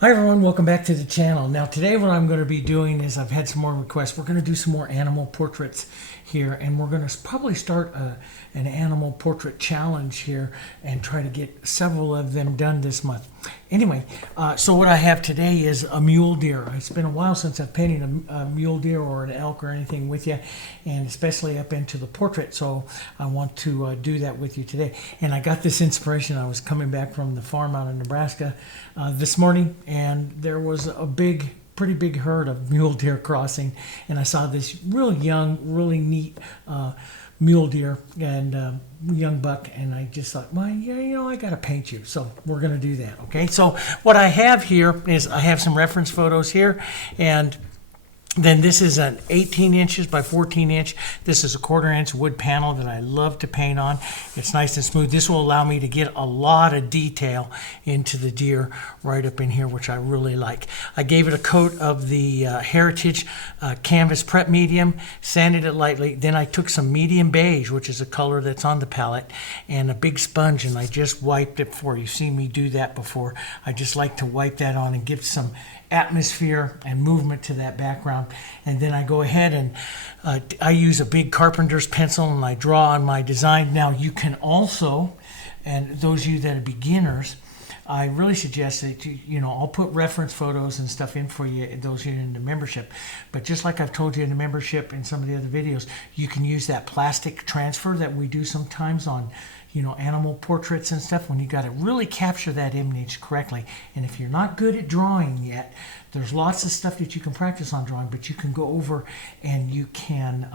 Hi everyone, welcome back to the channel. Now today what I'm going to be doing is I've had some more requests. We're going to do some more animal portraits here, and we're going to probably start an animal portrait challenge here and try to get several of them done this month. Anyway, so what I have today is a mule deer. It's been a while since I've painted a mule deer or an elk or anything with you, and especially up into the portrait, so I want to do that with you today. And I got this inspiration. I was coming back from the farm out in Nebraska this morning, and there was a pretty big herd of mule deer crossing, and I saw this real young, really neat mule deer and young buck, and I just thought, well, yeah, I got to paint you. So we're going to do that. Okay. So what I have here is I have some reference photos here, and then this is an 18 inches by 14 inch. This is a 1/4 inch wood panel that I love to paint on. It's nice and smooth. This will allow me to get a lot of detail into the deer right up in here, which I really like. I gave it a coat of the Heritage Canvas Prep Medium, sanded it lightly. Then I took some medium beige, which is a color that's on the palette, and a big sponge, and I just wiped it for you. You've seen me do that before. I just like to wipe that on and give some atmosphere and movement to that background. And then I go ahead and I use a big carpenter's pencil and I draw on my design. Now you can also, and those of you that are beginners, I really suggest that I'll put reference photos and stuff in for you, those of you in the membership. But just like I've told you in the membership in some of the other videos, you can use that plastic transfer that we do sometimes on animal portraits and stuff, when you got to really capture that image correctly. And if you're not good at drawing yet, there's lots of stuff that you can practice on drawing, but you can go over and you can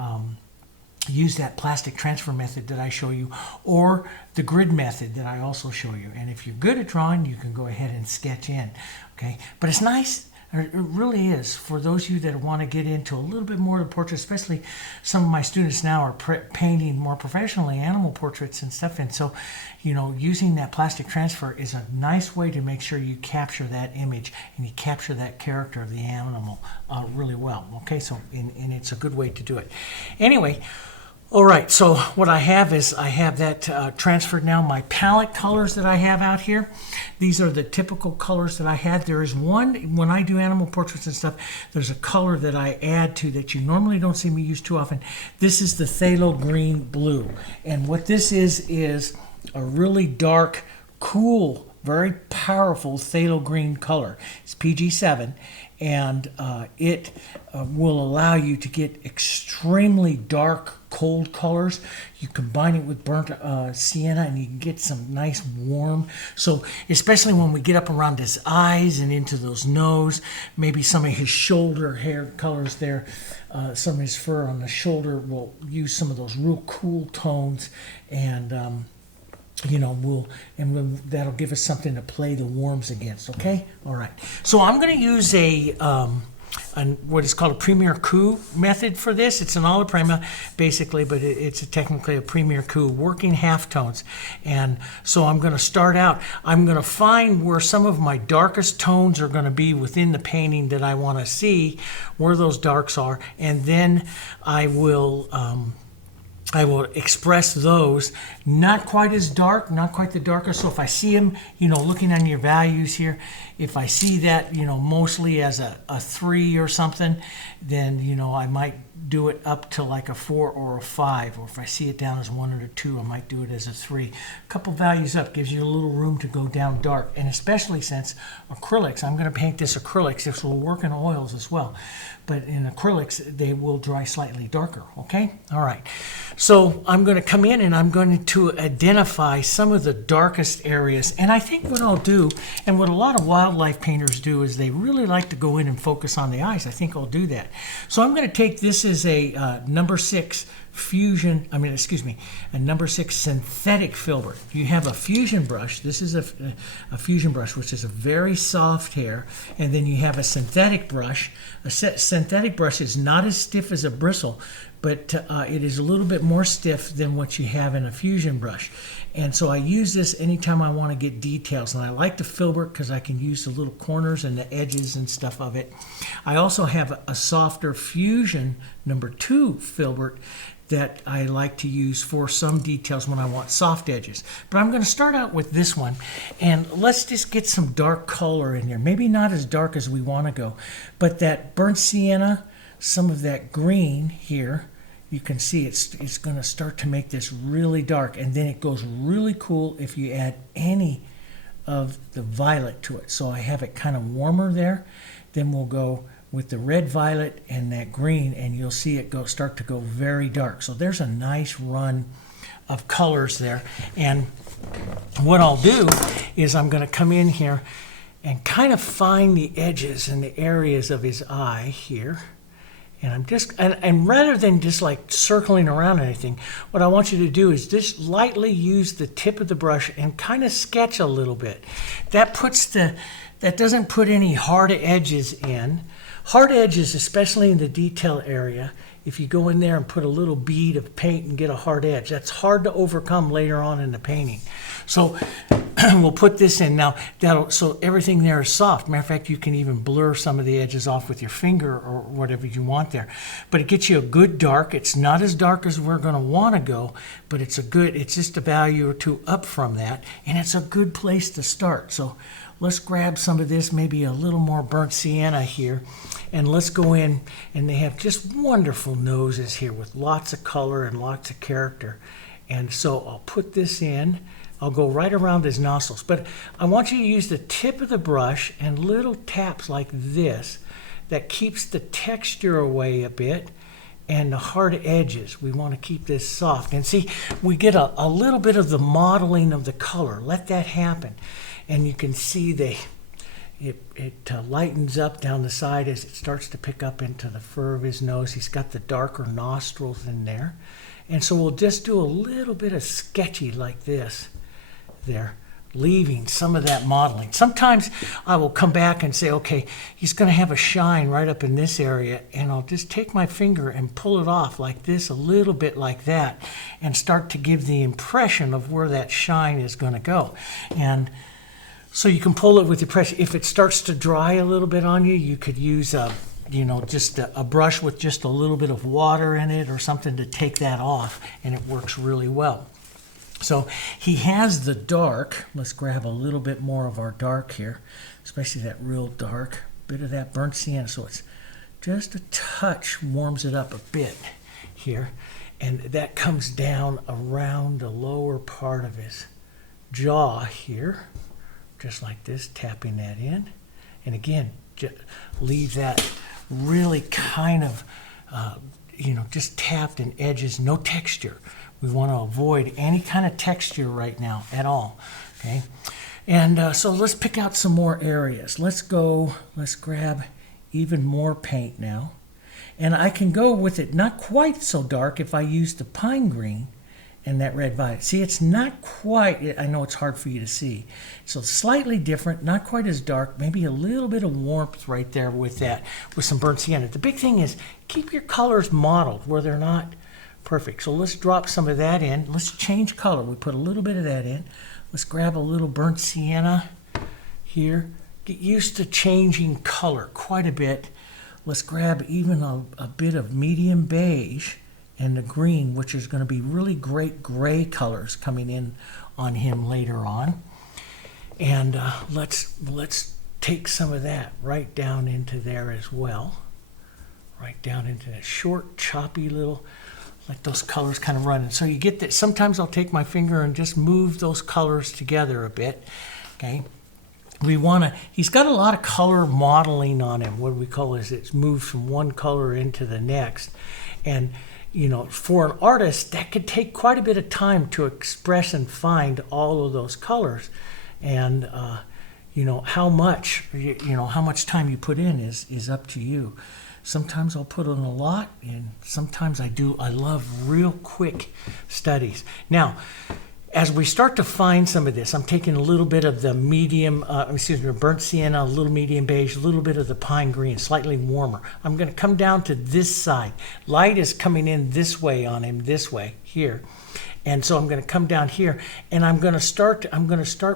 use that plastic transfer method that I show you, or the grid method that I also show you. And if you're good at drawing, you can go ahead and sketch in. Okay, but it's nice. It really is, for those of you that want to get into a little bit more of the portrait, especially some of my students now are painting more professionally animal portraits and stuff. And so, using that plastic transfer is a nice way to make sure you capture that image and you capture that character of the animal really well. Okay, so and it's a good way to do it. Anyway. All right, so what I have is I have that transferred now. My palette colors that I have out here, these are the typical colors that I had. There is one, when I do animal portraits and stuff, there's a color that I add to that you normally don't see me use too often. This is the phthalo green blue. And what this is a really dark, cool, very powerful phthalo green color. It's PG7, and it will allow you to get extremely dark, cold colors. You combine it with burnt sienna and you can get some nice warm. So especially when we get up around his eyes and into those nose, maybe some of his shoulder hair colors there, some of his fur on the shoulder, we'll use some of those real cool tones, and that'll give us something to play the warms against. Okay, all right. So I'm going to use what is called a Premier Coup method for this. It's an olive prima basically, but it's technically a Premier Coup, working halftones. And so I'm going to start out. I'm going to find where some of my darkest tones are going to be within the painting that I want to see, where those darks are, and then I will express those, not quite as dark, not quite the darkest. So if I see them, looking on your values here, if I see that, mostly as a 3 or something, then, I might do it up to like a 4 or a 5. Or if I see it down as 1 or a 2, I might do it as a 3. A couple values up gives you a little room to go down dark. And especially since acrylics, I'm going to paint this acrylics. This will work in oils as well. But in acrylics, they will dry slightly darker. Okay? All right. So I'm going to come in and I'm going to identify some of the darkest areas. And I think what I'll do, and what a lot of wildlife painters do, is they really like to go in and focus on the eyes. I think I'll do that. So I'm going to take, this is a number 6 a number 6 synthetic filbert. You have a fusion brush. This is a fusion brush, which is a very soft hair. And then you have a synthetic brush. A synthetic brush is not as stiff as a bristle, but it is a little bit more stiff than what you have in a fusion brush. And so I use this anytime I want to get details. And I like the filbert because I can use the little corners and the edges and stuff of it. I also have a softer fusion number 2 filbert that I like to use for some details when I want soft edges. But I'm going to start out with this one, and let's just get some dark color in here. Maybe not as dark as we want to go, but that burnt sienna, some of that green here, you can see it's going to start to make this really dark, and then it goes really cool if you add any of the violet to it. So I have it kind of warmer there. Then we'll go with the red, violet, and that green, and you'll see it start to go very dark. So there's a nice run of colors there. And what I'll do is I'm going to come in here and kind of find the edges and the areas of his eye here. And I'm just, and rather than just like circling around anything, what I want you to do is just lightly use the tip of the brush and kind of sketch a little bit. That doesn't put any hard edges in. Hard edges, especially in the detail area, if you go in there and put a little bead of paint and get a hard edge, that's hard to overcome later on in the painting. So we'll put this in now, so everything there is soft. Matter of fact, you can even blur some of the edges off with your finger or whatever you want there. But it gets you a good dark. It's not as dark as we're going to want to go, but it's just a value or two up from that, and it's a good place to start. So let's grab some of this, maybe a little more burnt sienna here, and let's go in, and they have just wonderful noses here with lots of color and lots of character. And so I'll put this in. I'll go right around his nostrils, but I want you to use the tip of the brush and little taps like this that keeps the texture away a bit and the hard edges. We want to keep this soft. And see, we get a little bit of the modeling of the color. Let that happen. And you can see it lightens up down the side as it starts to pick up into the fur of his nose. He's got the darker nostrils in there. And so we'll just do a little bit of sketchy like this there, leaving some of that modeling. Sometimes I will come back and say, okay, he's going to have a shine right up in this area, and I'll just take my finger and pull it off like this, a little bit like that, and start to give the impression of where that shine is going to go. And so you can pull it with your pressure. If it starts to dry a little bit on you, you could use just a brush with just a little bit of water in it or something to take that off, and it works really well. So he has the dark. Let's grab a little bit more of our dark here, especially that real dark, bit of that burnt sienna. So it's just a touch, warms it up a bit here. And that comes down around the lower part of his jaw here, just like this, tapping that in. And again, leave that really kind of, just tapped in edges, no texture. We want to avoid any kind of texture right now at all, okay? And so let's pick out some more areas. Let's grab even more paint now. And I can go with it not quite so dark if I use the pine green and that red violet. See, it's not quite, I know it's hard for you to see. So slightly different, not quite as dark, maybe a little bit of warmth right there with that, with some burnt sienna. The big thing is keep your colors modeled where they're not perfect. So let's drop some of that in. Let's change color. We put a little bit of that in. Let's grab a little burnt sienna here. Get used to changing color quite a bit. Let's grab even a bit of medium beige and the green, which is going to be really great gray colors coming in on him later on. And let's take some of that right down into there as well. Right down into that short, choppy little, like those colors kind of running. So you get that. Sometimes I'll take my finger and just move those colors together a bit. Okay. He's got a lot of color modeling on him. What we call is it's moved from one color into the next. And, for an artist, that could take quite a bit of time to express and find all of those colors. And, how much time you put in is up to you. Sometimes I'll put in a lot, and sometimes I do. I love real quick studies. Now, as we start to find some of this, I'm taking a little bit of the burnt sienna, a little medium beige, a little bit of the pine green, slightly warmer. I'm going to come down to this side. Light is coming in this way on him, this way, here. And so I'm going to come down here, and I'm going to start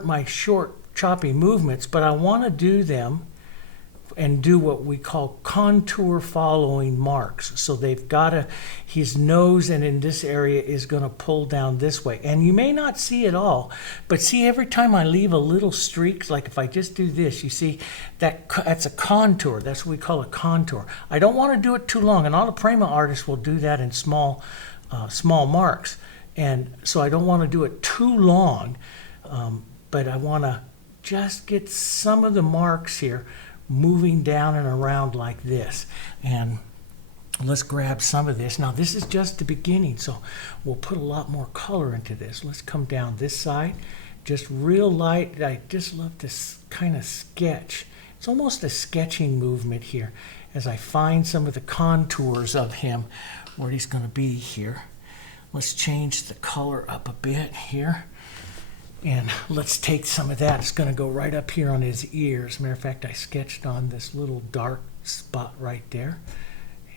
my short, choppy movements, but I want to do them and do what we call contour following marks. So they've got to, his nose and in this area is going to pull down this way. And you may not see it all, but see, every time I leave a little streak, like if I just do this, you see that's a contour. That's what we call a contour. I don't want to do it too long, and all the Prima artists will do that in small marks. And so I don't want to do it too long, but I want to just get some of the marks here moving down and around like this. And let's grab some of this. Now this is just the beginning, so we'll put a lot more color into this. Let's come down this side, just real light. I just love this kind of sketch. It's almost a sketching movement here as I find some of the contours of him, where he's going to be here. Let's change the color up a bit here. And let's take some of that. It's going to go right up here on his ears. As a matter of fact, I sketched on this little dark spot right there.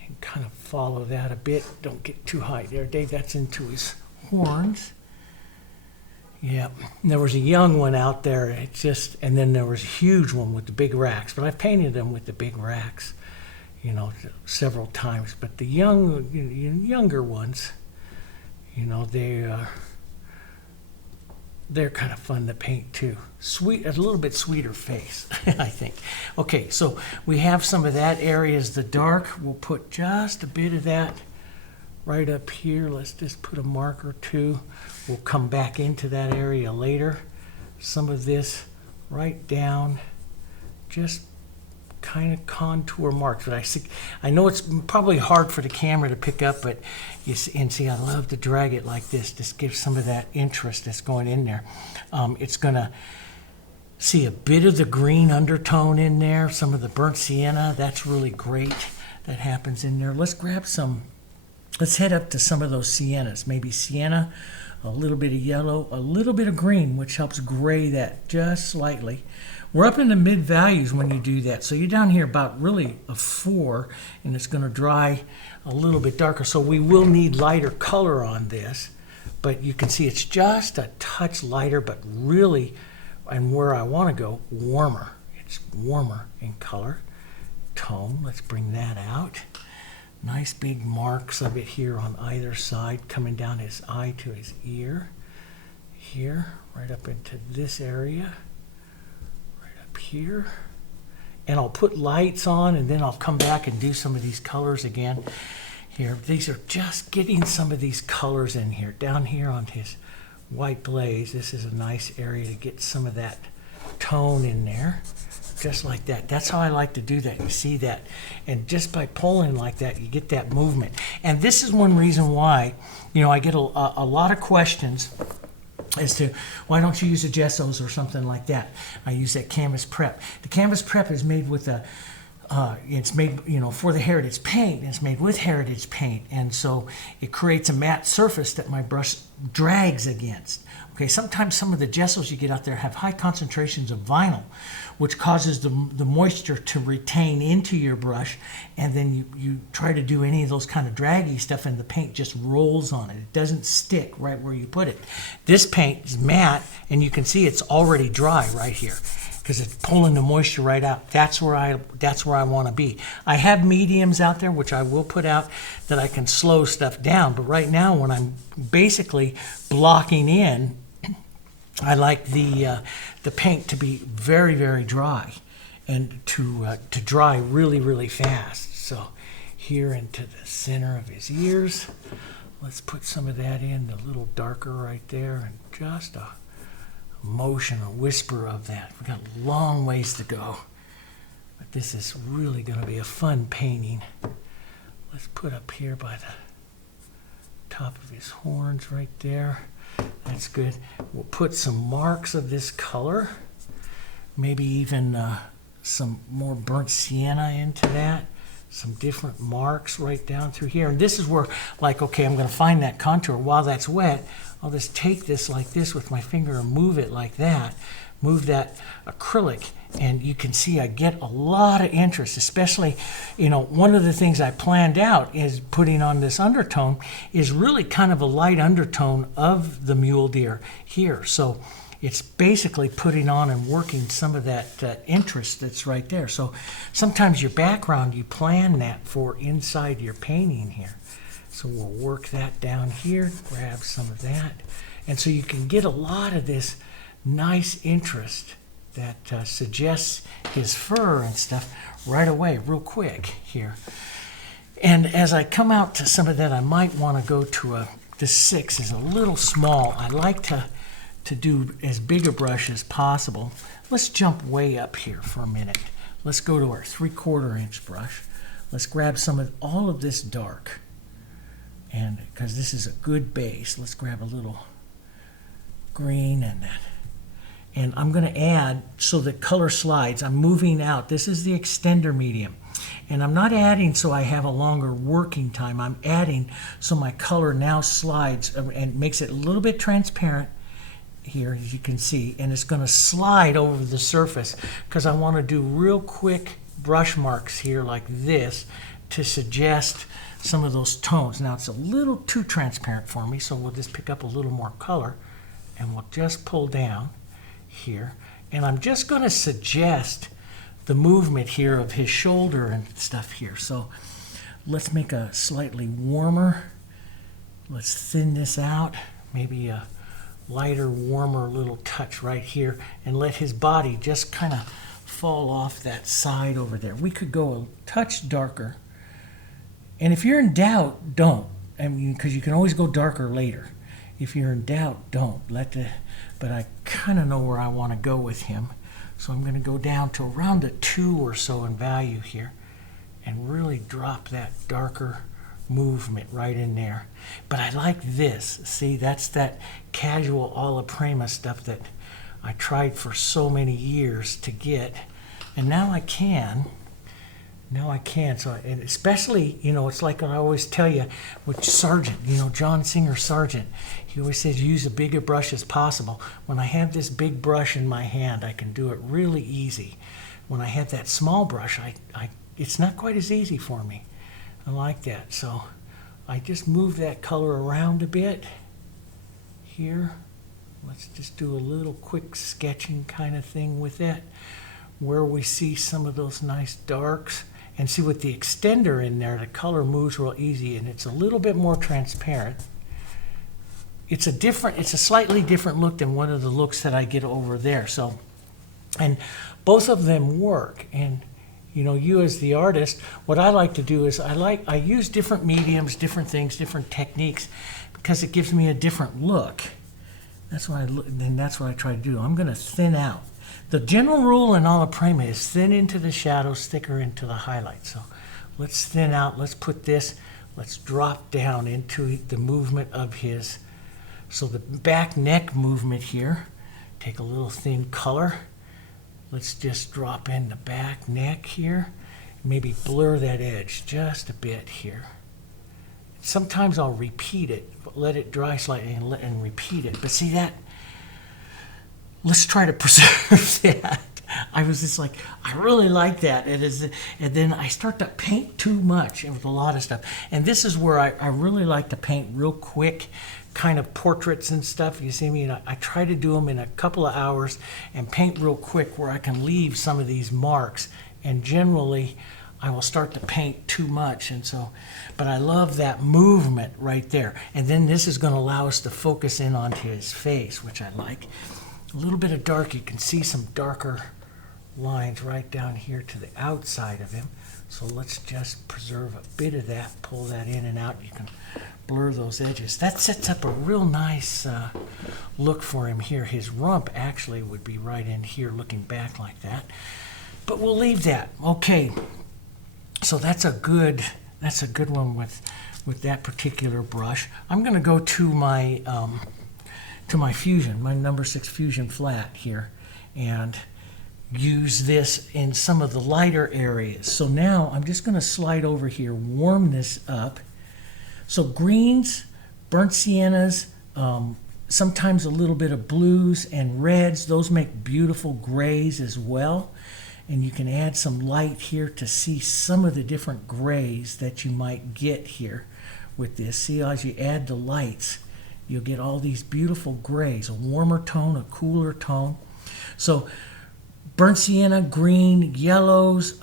And kind of follow that a bit. Don't get too high there, Dave. That's into his horns. Yep. There was a young one out there. And then there was a huge one with the big racks. But I've painted them with the big racks, you know, several times. But the younger ones, you know, they're kind of fun to paint too. Sweet, a little bit sweeter face, I think. Okay, so we have some of that area as the dark. We'll put just a bit of that right up here. Let's just put a mark or two. We'll come back into that area later. Some of this right down, just kind of contour marks. But I know it's probably hard for the camera to pick up, but you see, I love to drag it like this. Just give some of that interest that's going in there. It's going to see a bit of the green undertone in there, some of the burnt sienna. That's really great. That happens in there. Let's grab some. Let's head up to some of those siennas. Maybe sienna, a little bit of yellow, a little bit of green, which helps gray that just slightly. We're up in the mid values when you do that. So you're down here about really a 4, and it's going to dry a little bit darker. So we will need lighter color on this, but you can see it's just a touch lighter, but really, and where I want to go, warmer. It's warmer in color. Tone, let's bring that out. Nice big marks of it here on either side, coming down his eye to his ear. Here, right up into this area. Here, and I'll put lights on, and then I'll come back and do some of these colors again here. These are just getting some of these colors in here. Down here on his white blaze, this is a nice area to get some of that tone in there, just like that. That's how I like to do that. You see that, and just by pulling like that, you get that movement. And this is one reason why, you know, I get a lot of questions as to why don't you use a gessos or something like that. I use that canvas prep. The canvas prep is made with it's made, you know, for the heritage paint. It's made with heritage paint, and so it creates a matte surface that my brush drags against. Okay, sometimes some of the gessos you get out there have high concentrations of vinyl, which causes the moisture to retain into your brush, and then you try to do any of those kind of draggy stuff and the paint just rolls on it. It doesn't stick right where you put it. This paint is matte, and you can see it's already dry right here because it's pulling the moisture right out. That's where I want to be. I have mediums out there, which I will put out, that I can slow stuff down, but right now when I'm basically blocking in, I like the paint to be very, very dry, and to dry really, really fast. So here into the center of his ears, let's put some of that in, a little darker right there, and just a motion, a whisper of that. We've got a long ways to go, but this is really going to be a fun painting. Let's put up here by the top of his horns right there. That's good. We'll put some marks of this color, maybe even some more burnt sienna into that, some different marks right down through here. And this is where, like, okay, I'm going to find that contour. While that's wet, I'll just take this like this with my finger and move it like that, move that acrylic, and you can see I get a lot of interest, especially, you know, one of the things I planned out is putting on this undertone is really kind of a light undertone of the mule deer here. So it's basically putting on and working some of that interest that's right there. So sometimes your background, you plan that for inside your painting here. So we'll work that down here, grab some of that. And so you can get a lot of this nice interest that suggests his fur and stuff right away, real quick here. And as I come out to some of that, I might want to go to the 6 is a little small. I like to do as big a brush as possible. Let's jump way up here for a minute. Let's go to our 3/4 inch brush. Let's grab some of all of this dark. And because this is a good base, let's grab a little green and that. And I'm going to add, so the color slides, I'm moving out. This is the extender medium. And I'm not adding so I have a longer working time. I'm adding so my color now slides and makes it a little bit transparent here, as you can see. And it's going to slide over the surface because I want to do real quick brush marks here like this to suggest some of those tones. Now it's a little too transparent for me, so we'll just pick up a little more color and we'll just pull down here. And I'm just going to suggest the movement here of his shoulder and stuff here. So let's make a slightly warmer. Let's thin this out, maybe a lighter, warmer little touch right here, and let his body just kind of fall off that side over there. We could go a touch darker. And if you're in doubt, don't. I mean, because you can always go darker later. If you're in doubt, don't. But I kind of know where I want to go with him. So I'm going to go down to around a 2 or so in value here and really drop that darker movement right in there. But I like this. See, that's that casual alla prima stuff that I tried for so many years to get. And now I can. So, and especially, you know, it's like I always tell you with Sargent, you know, John Singer Sargent, he always says use a bigger brush as possible. When I have this big brush in my hand, I can do it really easy. When I have that small brush, it's not quite as easy for me. I like that. So I just move that color around a bit here. Let's just do a little quick sketching kind of thing with that, where we see some of those nice darks. And see, with the extender in there, the color moves real easy, and it's a little bit more transparent. It's a slightly different look than one of the looks that I get over there. So, and both of them work. And you know, you as the artist, what I like to do is I use different mediums, different things, different techniques, because it gives me a different look. That's what I try to do. I'm going to thin out. The general rule in alla prima is thin into the shadows, thicker into the highlights. So let's thin out. Let's put this. Let's drop down into the movement of his. So the back neck movement here. Take a little thin color. Let's just drop in the back neck here. Maybe blur that edge just a bit here. Sometimes I'll repeat it, let it dry slightly and repeat it. But see that? Let's try to preserve that. I was just like, I really like that. And then I start to paint too much with a lot of stuff. And this is where I really like to paint real quick, kind of portraits and stuff. You see me, and I try to do them in a couple of hours and paint real quick where I can leave some of these marks. And generally, I will start to paint too much. And so, but I love that movement right there. And then this is going to allow us to focus in onto his face, which I like. A little bit of dark, you can see some darker lines right down here to the outside of him. So let's just preserve a bit of that, pull that in and out. You can blur those edges. That sets up a real nice look for him here. His rump actually would be right in here looking back like that. But we'll leave that. Okay, so that's a good one with that particular brush. I'm going to go to my Fusion, my number 6 Fusion flat here, and use this in some of the lighter areas. So now I'm just going to slide over here, warm this up. So greens, burnt siennas, sometimes a little bit of blues and reds, those make beautiful grays as well. And you can add some light here to see some of the different grays that you might get here with this. See, as you add the lights, you'll get all these beautiful grays, a warmer tone, a cooler tone. So burnt sienna, green, yellows,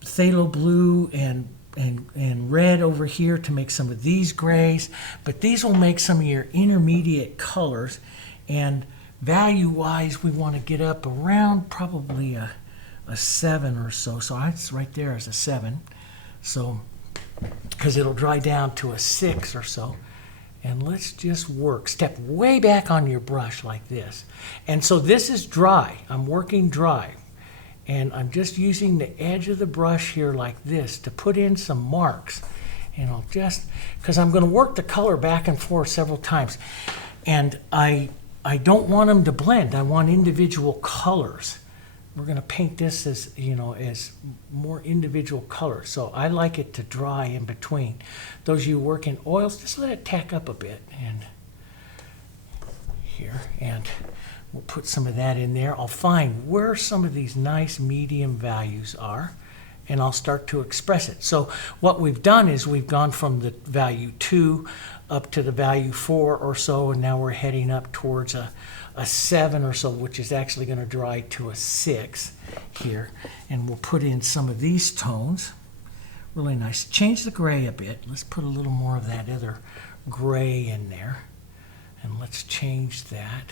phthalo blue, and red over here to make some of these grays. But these will make some of your intermediate colors. And value-wise, we want to get up around probably a 7 or so. So it's right there as a 7. So, because it'll dry down to a 6 or so. And let's just work. Step way back on your brush like this. And so this is dry. I'm working dry. And I'm just using the edge of the brush here like this to put in some marks. And I'll just, because I'm going to work the color back and forth several times. And I don't want them to blend. I want individual colors. We're going to paint this as, as more individual colors. So I like it to dry in between. Those of you who work in oils, just let it tack up a bit. And here, and we'll put some of that in there. I'll find where some of these nice medium values are, and I'll start to express it. So what we've done is we've gone from the value 2 up to the value 4 or so, and now we're heading up towards a 7 or so, which is actually going to dry to a 6 here. And we'll put in some of these tones. Really nice. Change the gray a bit. Let's put a little more of that other gray in there. And let's change that.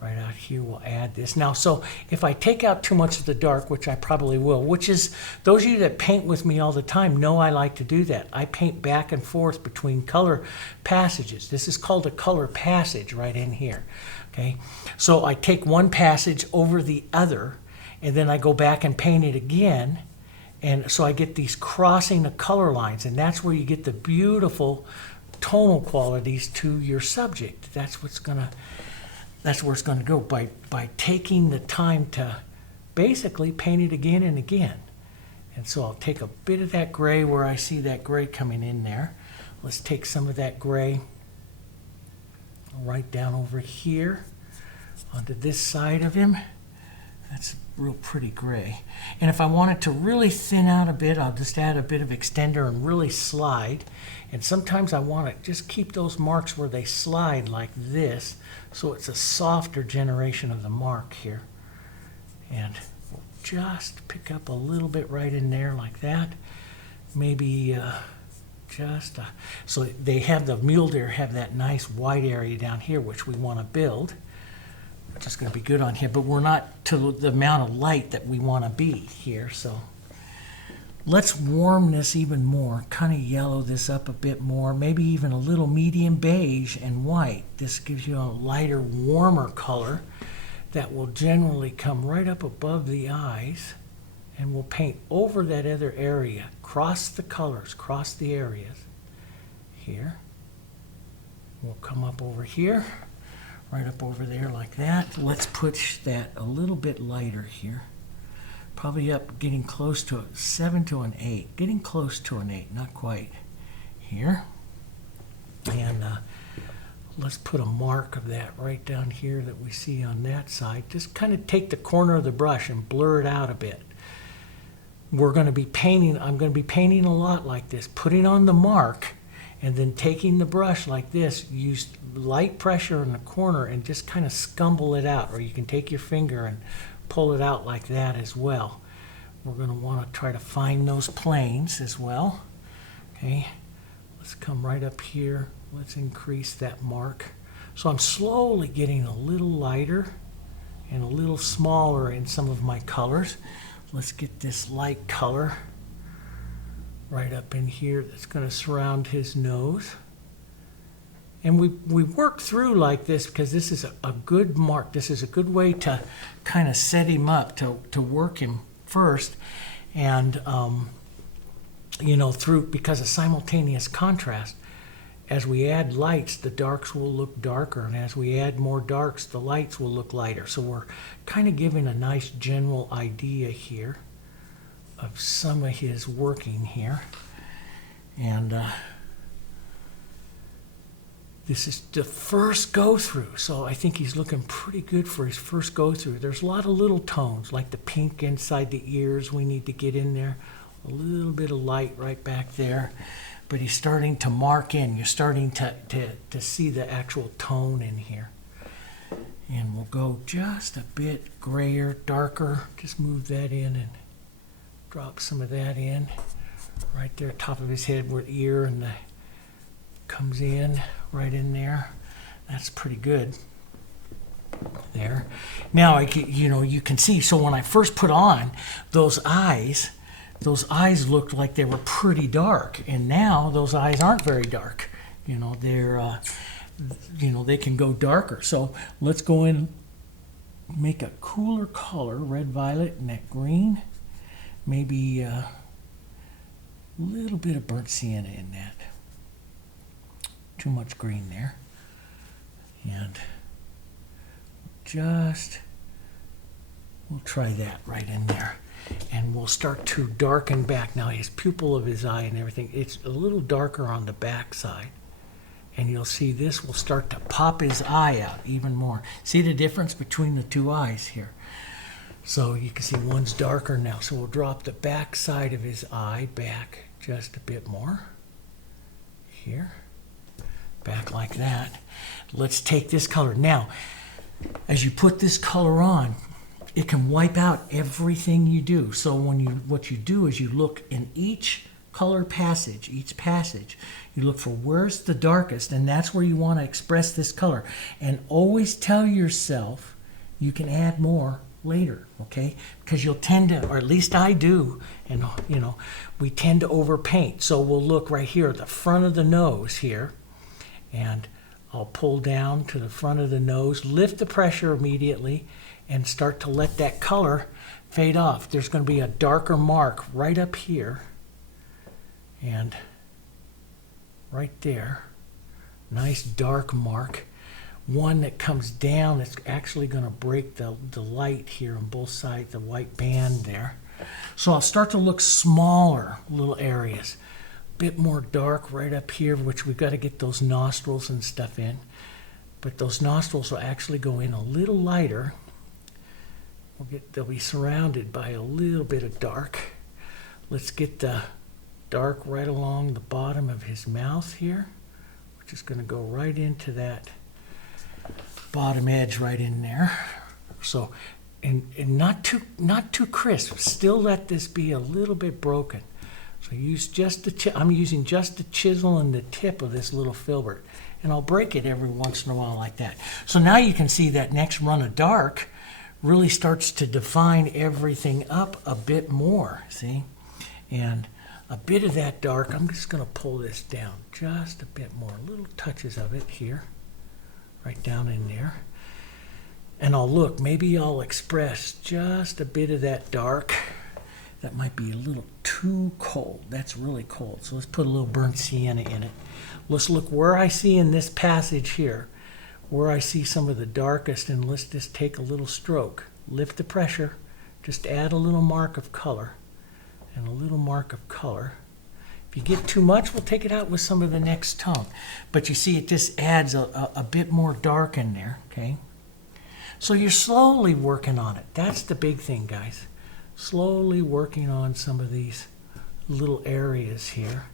Right out here, we'll add this. Now, so if I take out too much of the dark, which I probably will, which is, those of you that paint with me all the time know I like to do that. I paint back and forth between color passages. This is called a color passage right in here. Okay, so I take one passage over the other, and then I go back and paint it again, and so I get these crossing of color lines, and that's where you get the beautiful tonal qualities to your subject. That's where it's going to go, by taking the time to basically paint it again and again. And so I'll take a bit of that gray where I see that gray coming in there. Let's take some of that gray right down over here onto this side of him. That's real pretty gray. And if I want it to really thin out a bit, I'll just add a bit of extender and really slide. And sometimes I want to just keep those marks where they slide like this, so it's a softer generation of the mark here. And we'll just pick up a little bit right in there like that. Maybe so they have, the mule deer have that nice white area down here, which we want to build, which is going to be good on here, but we're not to the amount of light that we want to be here. So let's warm this even more, kind of yellow this up a bit more, maybe even a little medium beige and white. This gives you a lighter, warmer color that will generally come right up above the eyes, and we'll paint over that other area, cross the colors, cross the areas here. We'll come up over here, right up over there like that. Let's push that a little bit lighter here. Probably up, getting close to a 7 to an 8. Getting close to an 8, not quite. Here. And let's put a mark of that right down here that we see on that side. Just kind of take the corner of the brush and blur it out a bit. We're going to be painting, I'm going to be painting a lot like this, putting on the mark and then taking the brush like this, use light pressure in the corner and just kind of scumble it out, or you can take your finger and pull it out like that as well. We're going to want to try to find those planes as well. Okay, let's come right up here. Let's increase that mark. So I'm slowly getting a little lighter and a little smaller in some of my colors. Let's get this light color right up in here that's going to surround his nose. And we work through like this because this is a good mark. This is a good way to kind of set him up, to work him first. And, through, because of simultaneous contrast, as we add lights, the darks will look darker. And as we add more darks, the lights will look lighter. So we're kind of giving a nice general idea here of some of his working here. And this is the first go-through, so I think he's looking pretty good for his first go-through. There's a lot of little tones, like the pink inside the ears we need to get in there. A little bit of light right back there. but he's starting to mark in. You're starting to see the actual tone in here. And we'll go just a bit grayer, darker. Just move that in and drop some of that in. Right there, top of his head where the ear and the comes in, right in there. That's pretty good. There. Now, you can see, so when I first put on those eyes looked like they were pretty dark. And now those eyes aren't very dark. They're... they can go darker. So let's go in, make a cooler color, red, violet, and that green. Maybe a little bit of burnt sienna in that. Too much green there. And we'll try that right in there. And we'll start to darken back. Now his pupil of his eye and everything, it's a little darker on the back side. And you'll see this will start to pop his eye out even more. See the difference between the two eyes here? So you can see one's darker now. So we'll drop the back side of his eye back just a bit more. Here. Back like that. Let's take this color. Now, as you put this color on, it can wipe out everything you do. So what you do is you look in each color passage, you look for where's the darkest, and that's where you want to express this color. And always tell yourself you can add more later, okay? Because you'll tend to, or at least I do, and we tend to overpaint. So we'll look right here at the front of the nose here, and I'll pull down to the front of the nose, lift the pressure immediately, and start to let that color fade off. There's going to be a darker mark right up here. And right there, nice dark mark. One that comes down that's actually going to break the light here on both sides, the white band there. So I'll start to look smaller little areas. A bit more dark right up here, which we've got to get those nostrils and stuff in. But those nostrils will actually go in a little lighter. They'll be surrounded by a little bit of dark. Let's get the dark right along the bottom of his mouth here, which is going to go right into that bottom edge right in there. So, and not too crisp. Still let this be a little bit broken. So use just I'm using just the chisel and the tip of this little filbert, and I'll break it every once in a while like that. So now you can see that next run of dark really starts to define everything up a bit more. See, and a bit of that dark, I'm just going to pull this down just a bit more, little touches of it here, right down in there. And I'll look, maybe I'll express just a bit of that dark. That might be a little too cold. That's really cold. So let's put a little burnt sienna in it. Let's look where I see in this passage here, where I see some of the darkest, and let's just take a little stroke. Lift the pressure, just add a little mark of color. And a little mark of color. If you get too much, we'll take it out with some of the next tone. But you see, it just adds a bit more dark in there, okay? So you're slowly working on it. That's the big thing, guys. Slowly working on some of these little areas here.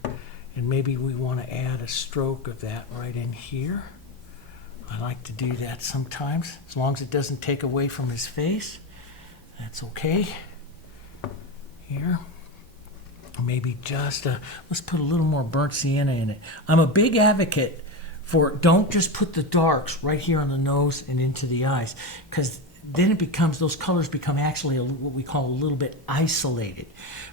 And maybe we want to add a stroke of that right in here. I like to do that sometimes, as long as it doesn't take away from his face. That's okay. Here. Maybe just let's put a little more burnt sienna in it. I'm a big advocate for don't just put the darks right here on the nose and into the eyes, because then it becomes, those colors become actually what we call a little bit isolated,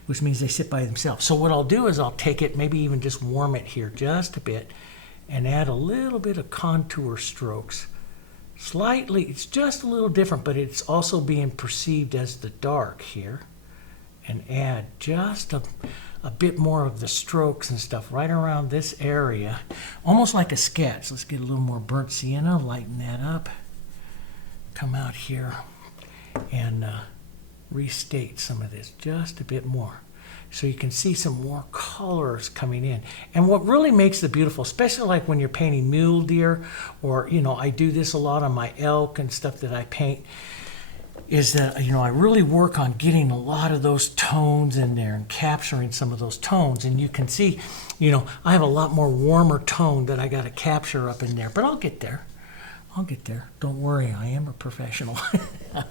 which means they sit by themselves. So what I'll do is I'll take it, maybe even just warm it here just a bit, and add a little bit of contour strokes. Slightly, it's just a little different, but it's also being perceived as the dark here. And add just a bit more of the strokes and stuff right around this area, almost like a sketch. Let's get a little more burnt sienna, lighten that up. Come out here and restate some of this just a bit more, so you can see some more colors coming in. And what really makes it beautiful, especially like when you're painting mule deer, or I do this a lot on my elk and stuff that I paint. is that, I really work on getting a lot of those tones in there and capturing some of those tones. And you can see, I have a lot more warmer tone that I got to capture up in there, but I'll get there. I'll get there. Don't worry, I am a professional. I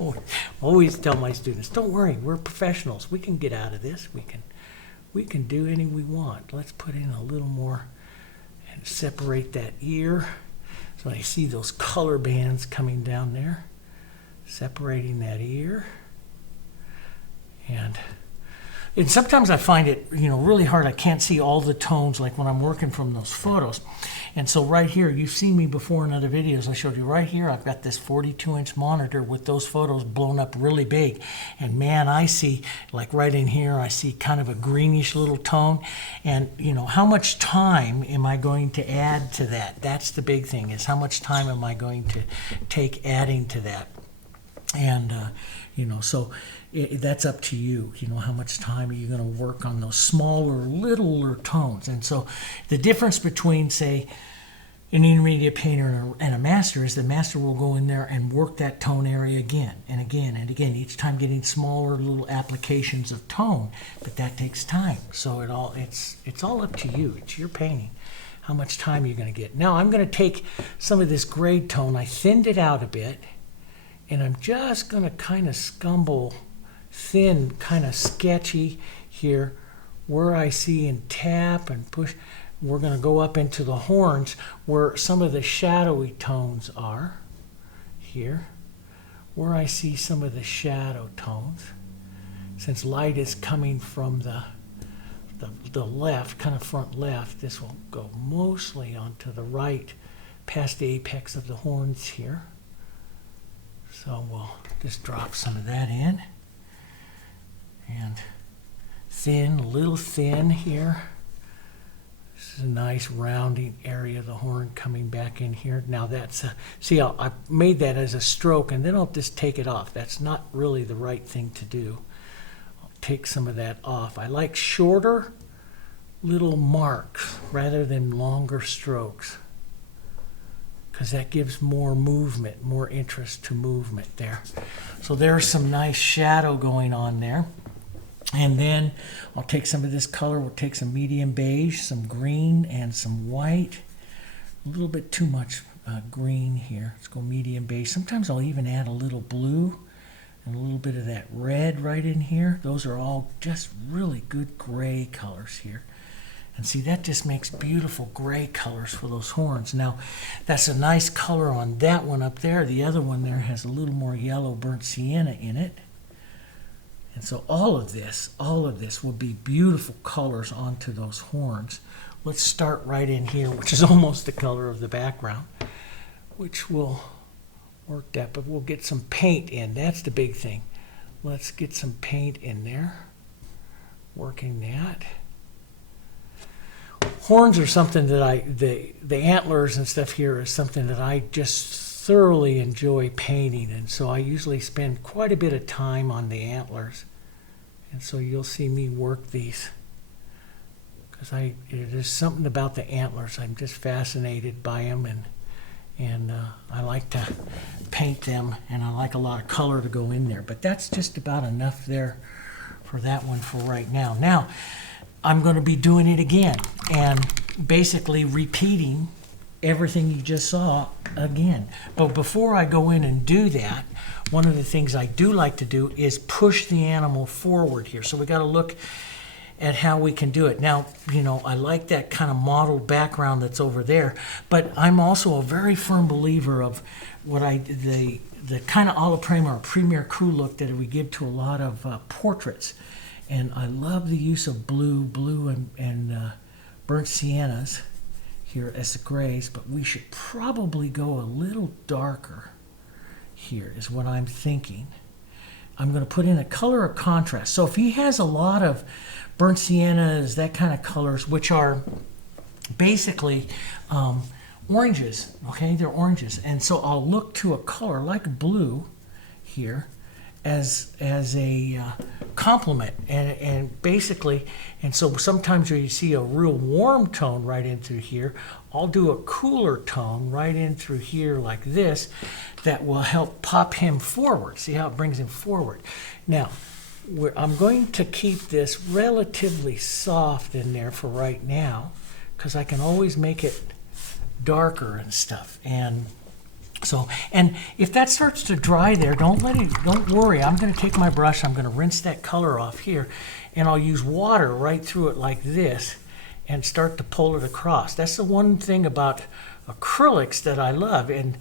always tell my students, don't worry, we're professionals. We can get out of this. We can do anything we want. Let's put in a little more and separate that ear. So I see those color bands coming down there, separating that ear. And sometimes I find it, really hard. I can't see all the tones like when I'm working from those photos. And so right here, you've seen me before in other videos. I showed you right here, I've got this 42-inch monitor with those photos blown up really big. And man, I see, like right in here, I see kind of a greenish little tone. And, how much time am I going to add to that? That's the big thing, is how much time am I going to take adding to that? And, so that's up to you. How much time are you going to work on those smaller, littler tones? And so the difference between, say, an intermediate painter and a master is the master will go in there and work that tone area again and again and again, each time getting smaller little applications of tone. But that takes time. So it's all up to you. It's your painting, how much time you're going to get. Now I'm going to take some of this gray tone. I thinned it out a bit, and I'm just going to kind of scumble thin, kind of sketchy here where I see and tap and push. We're going to go up into the horns where some of the shadowy tones are here, where I see some of the shadow tones. Since light is coming from the left, kind of front left, this will go mostly onto the right past the apex of the horns here. So we'll just drop some of that in. And thin, a little thin here. This is a nice rounding area of the horn coming back in here. Now that's, see, I made that as a stroke, and then I'll just take it off. That's not really the right thing to do. I'll take some of that off. I like shorter little marks rather than longer strokes, because that gives more movement, more interest to movement there. So there's some nice shadow going on there. And then I'll take some of this color, we'll take some medium beige, some green, and some white. A little bit too much green here. Let's go medium beige. Sometimes I'll even add a little blue and a little bit of that red right in here. Those are all just really good gray colors here. And see, that just makes beautiful gray colors for those horns. Now, that's a nice color on that one up there. The other one there has a little more yellow burnt sienna in it. And so all of this will be beautiful colors onto those horns. Let's start right in here, which is almost the color of the background, which will work that, but we'll get some paint in. That's the big thing. Let's get some paint in there, working that. Horns are something that the antlers and stuff here is something that I just thoroughly enjoy painting, and so I usually spend quite a bit of time on the antlers, and so you'll see me work these because there's something about the antlers. I'm just fascinated by them, and I like to paint them, and I like a lot of color to go in there. But that's just about enough there for that one for right now. Now I'm going to be doing it again and basically repeating everything you just saw again. But before I go in and do that, one of the things I do like to do is push the animal forward here. So we got to look at how we can do it. Now, I like that kind of mottled background that's over there, but I'm also a very firm believer of what the kind of a la prima or premier crew look that we give to a lot of portraits. And I love the use of blue and burnt siennas here as the grays, but we should probably go a little darker here is what I'm thinking. I'm going to put in a color of contrast. So if he has a lot of burnt siennas, that kind of colors, which are basically oranges, okay? They're oranges. And so I'll look to a color like blue here, as a complement, and basically, and so sometimes when you see a real warm tone right in through here, I'll do a cooler tone right in through here like this that will help pop him forward. See how it brings him forward. Now, I'm going to keep this relatively soft in there for right now, because I can always make it darker and stuff. And so, and if that starts to dry there, don't worry. I'm going to take my brush, I'm going to rinse that color off here, and I'll use water right through it like this and start to pull it across. That's the one thing about acrylics that I love. And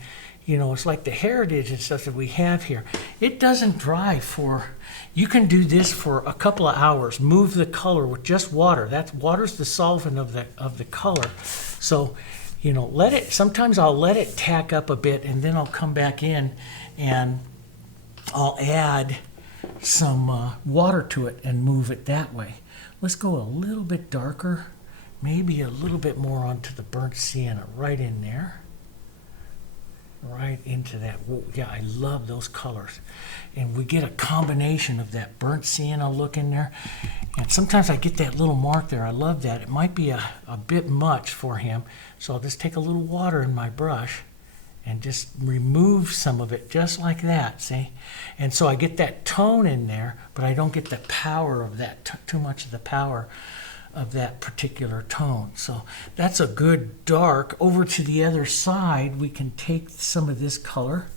you know, it's like the heritage and stuff that we have here. It doesn't dry for, you can do this for a couple of hours, move the color with just water. Water's the solvent of the color. So, you know, sometimes I'll let it tack up a bit, and then I'll come back in and I'll add some water to it and move it that way. Let's go a little bit darker, maybe a little bit more onto the burnt sienna, right in there. Right into that. Yeah, I love those colors. And we get a combination of that burnt sienna look in there. And sometimes I get that little mark there. I love that. It might be a bit much for him. So I'll just take a little water in my brush and just remove some of it just like that, see? And so I get that tone in there, but I don't get the power of that, too much of the power of that particular tone. So that's a good dark. Over to the other side, we can take some of this color.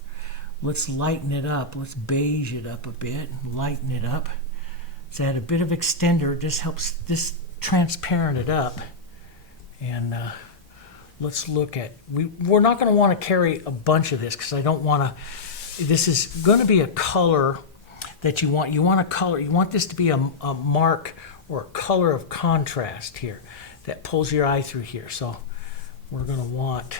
Let's lighten it up. Let's beige it up a bit and lighten it up. Let's add a bit of extender. This helps this transparent it up. And let's look at, we're not going to want to carry a bunch of this because I don't want to, this is going to be a color that you want. You want this to be a mark or a color of contrast here that pulls your eye through here. So I'm going to want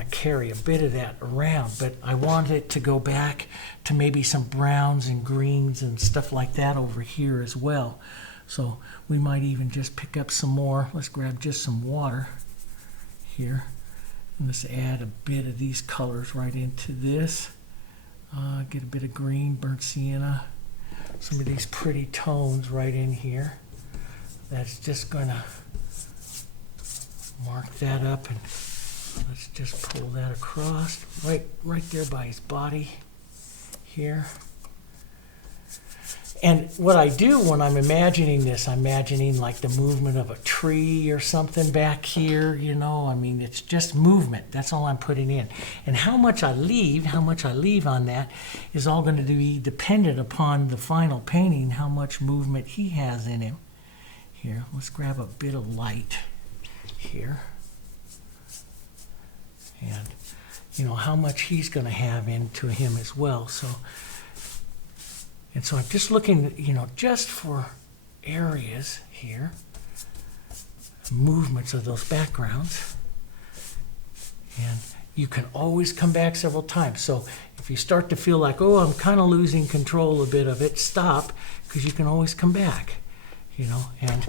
to carry a bit of that around, but I want it to go back to maybe some browns and greens and stuff like that over here as well. So we might even just pick up some more. Let's grab just some water here, and let's add a bit of these colors right into this. Get a bit of green, burnt sienna, some of these pretty tones right in here. That's just going to mark that up, and let's just pull that across right there by his body here. And what I do when I'm imagining this, I'm imagining like the movement of a tree or something back here, you know. I mean, it's just movement. That's all I'm putting in. And how much I leave on that is all going to be dependent upon the final painting, how much movement he has in him. Here, let's grab a bit of light here. And, you know, how much he's going to have into him as well. And so I'm just looking, you know, just for areas here, movements of those backgrounds. And you can always come back several times. So if you start to feel like, oh, I'm kind of losing control a bit of it, stop, because you can always come back, you know. And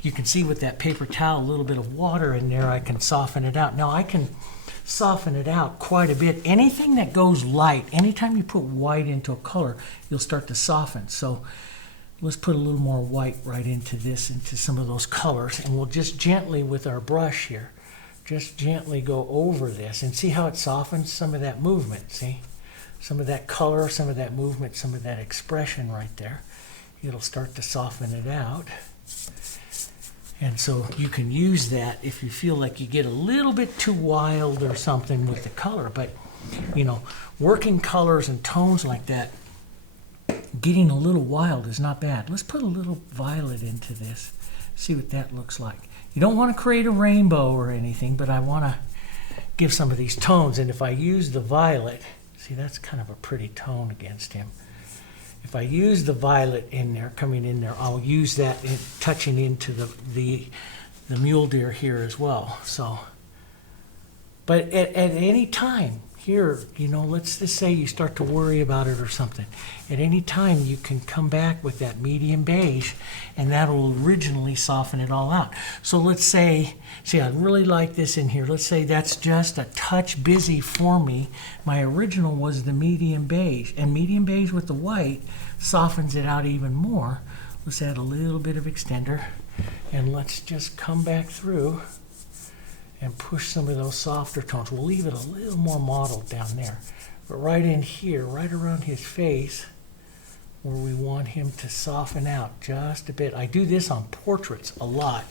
you can see with that paper towel, a little bit of water in there, I can soften it out. Now I can soften it out quite a bit. Anything that goes light, anytime you put white into a color, you'll start to soften. So let's put a little more white right into this, into some of those colors, and we'll just gently with our brush here, just gently go over this and see how it softens some of that movement. See, some of that color, some of that movement, some of that expression right there. It'll start to soften it out. And so you can use that if you feel like you get a little bit too wild or something with the color. But, you know, working colors and tones like that, getting a little wild is not bad. Let's put a little violet into this, see what that looks like. You don't want to create a rainbow or anything, but I want to give some of these tones. And if I use the violet, see, that's kind of a pretty tone against him. If I use the violet in there, coming in there, I'll use that in touching into the mule deer here as well. So, but at any time, here, you know, let's just say you start to worry about it or something. At any time, you can come back with that medium beige, and that'll originally soften it all out. So let's say, see, I really like this in here. Let's say that's just a touch busy for me. My original was the medium beige, and medium beige with the white softens it out even more. Let's add a little bit of extender, and let's just come back through and push some of those softer tones. We'll leave it a little more mottled down there. But right in here, right around his face, where we want him to soften out just a bit. I do this on portraits a lot.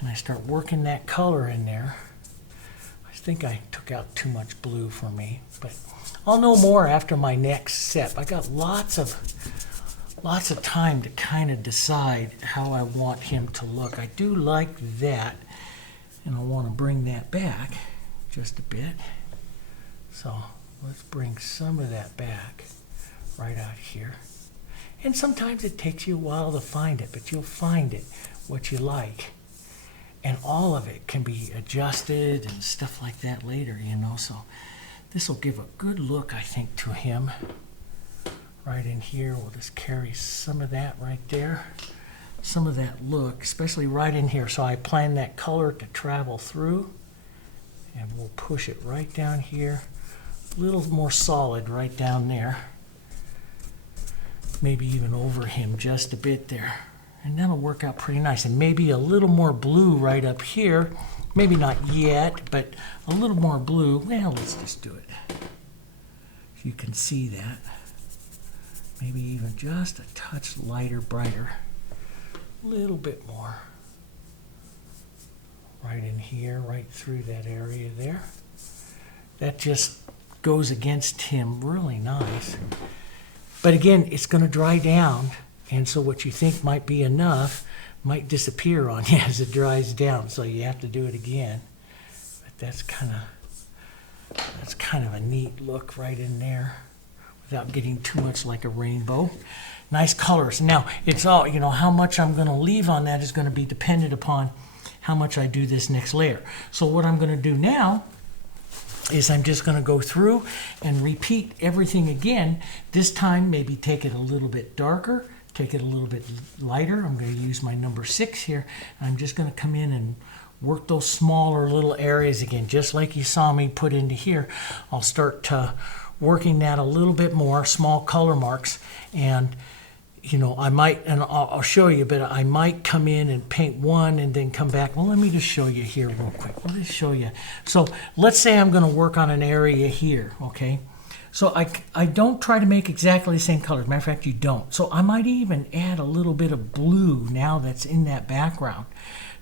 And I start working that color in there. I think I took out too much blue for me, but I'll know more after my next set. I got lots of time to kind of decide how I want him to look. I do like that. And I want to bring that back just a bit. So let's bring some of that back right out here. And sometimes it takes you a while to find it, but you'll find it, what you like. And all of it can be adjusted and stuff like that later, you know. So this will give a good look, I think, to him. Right in here, we'll just carry some of that right there. Some of that look, especially right in here. So I plan that color to travel through, and we'll push it right down here. A little more solid right down there. Maybe even over him just a bit there. And that'll work out pretty nice. And maybe a little more blue right up here. Maybe not yet, but a little more blue. Well, let's just do it. You can see that. Maybe even just a touch lighter, brighter. A little bit more. Right in here, right through that area there. That just goes against him really nice. But again, it's going to dry down, and so what you think might be enough might disappear on you as it dries down, so you have to do it again. But that's kind of a neat look right in there without getting too much like a rainbow. Nice colors. Now, it's all, you know, how much I'm going to leave on that is going to be dependent upon how much I do this next layer. So what I'm going to do now is I'm just going to go through and repeat everything again. This time, maybe take it a little bit darker, take it a little bit lighter. I'm going to use my number 6 here. I'm just going to come in and work those smaller little areas again, just like you saw me put into here. I'll start working that a little bit more, small color marks, and you know, I might, and I'll show you, but I might come in and paint one and then come back. Well, let me just show you here real quick. Let me show you. So let's say I'm going to work on an area here, okay? So I don't try to make exactly the same color. As a matter of fact, you don't. So I might even add a little bit of blue now that's in that background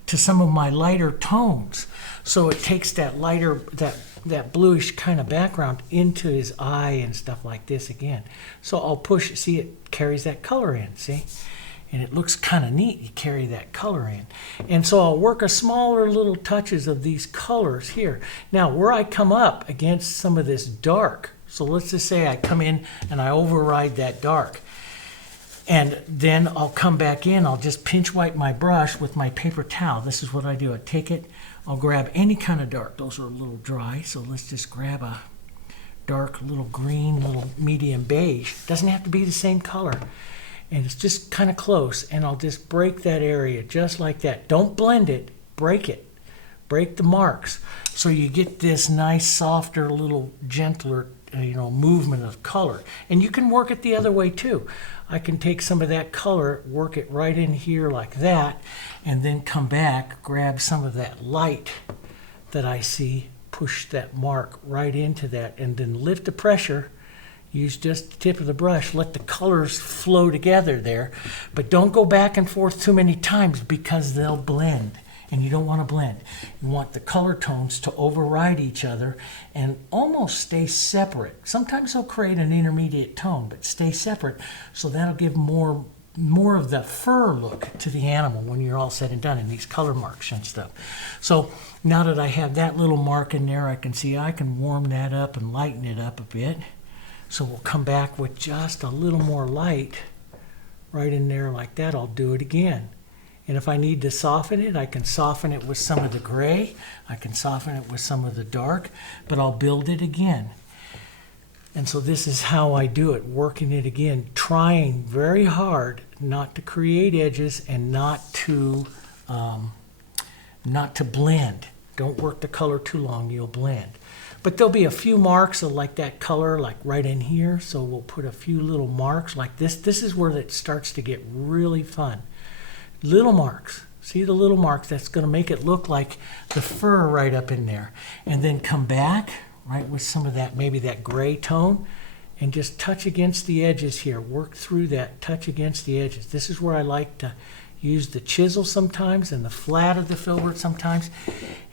to some of my lighter tones. So it takes that lighter, that bluish kind of background into his eye and stuff like this again. So I'll push, see, it carries that color in, see? And it looks kind of neat, you carry that color in. And so I'll work a smaller little touches of these colors here. Now, where I come up against some of this dark, so let's just say I come in and I override that dark. And then I'll come back in, I'll just pinch wipe my brush with my paper towel. This is what I do. I take it, I'll grab any kind of dark. Those are a little dry, so let's just grab a dark, little green, little medium beige. Doesn't have to be the same color. And it's just kind of close, and I'll just break that area just like that. Don't blend it, break it. Break the marks. So you get this nice, softer, little gentler movement of color. And you can work it the other way too. I can take some of that color, work it right in here like that, and then come back, grab some of that light that I see, push that mark right into that, and then lift the pressure. Use just the tip of the brush, let the colors flow together there, but don't go back and forth too many times because they'll blend. And you don't want to blend. You want the color tones to override each other and almost stay separate. Sometimes they'll create an intermediate tone, but stay separate, so that'll give more of the fur look to the animal when you're all said and done in these color marks and stuff. So now that I have that little mark in there, I can see I can warm that up and lighten it up a bit. So we'll come back with just a little more light right in there like that. I'll do it again. And if I need to soften it, I can soften it with some of the gray. I can soften it with some of the dark, but I'll build it again. And so this is how I do it, working it again, trying very hard not to create edges and not to blend. Don't work the color too long, you'll blend. But there'll be a few marks of like that color, like right in here. So we'll put a few little marks like this. This is where it starts to get really fun. Little marks. See the little marks? That's going to make it look like the fur right up in there. And then come back, right, with some of that, maybe that gray tone, and just touch against the edges here. Work through that, touch against the edges. This is where I like to use the chisel sometimes and the flat of the filbert sometimes,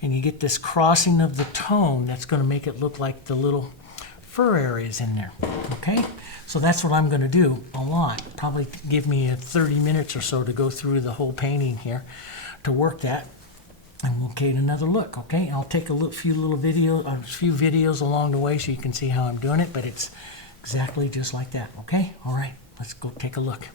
and you get this crossing of the tone that's going to make it look like the little fur areas in there. Okay, so that's what I'm going to do a lot. Probably give me 30 minutes or so to go through the whole painting here to work that, and we'll get another look. Okay, I'll take a few videos along the way so you can see how I'm doing it, but it's exactly just like that. Okay, all right, let's go take a look.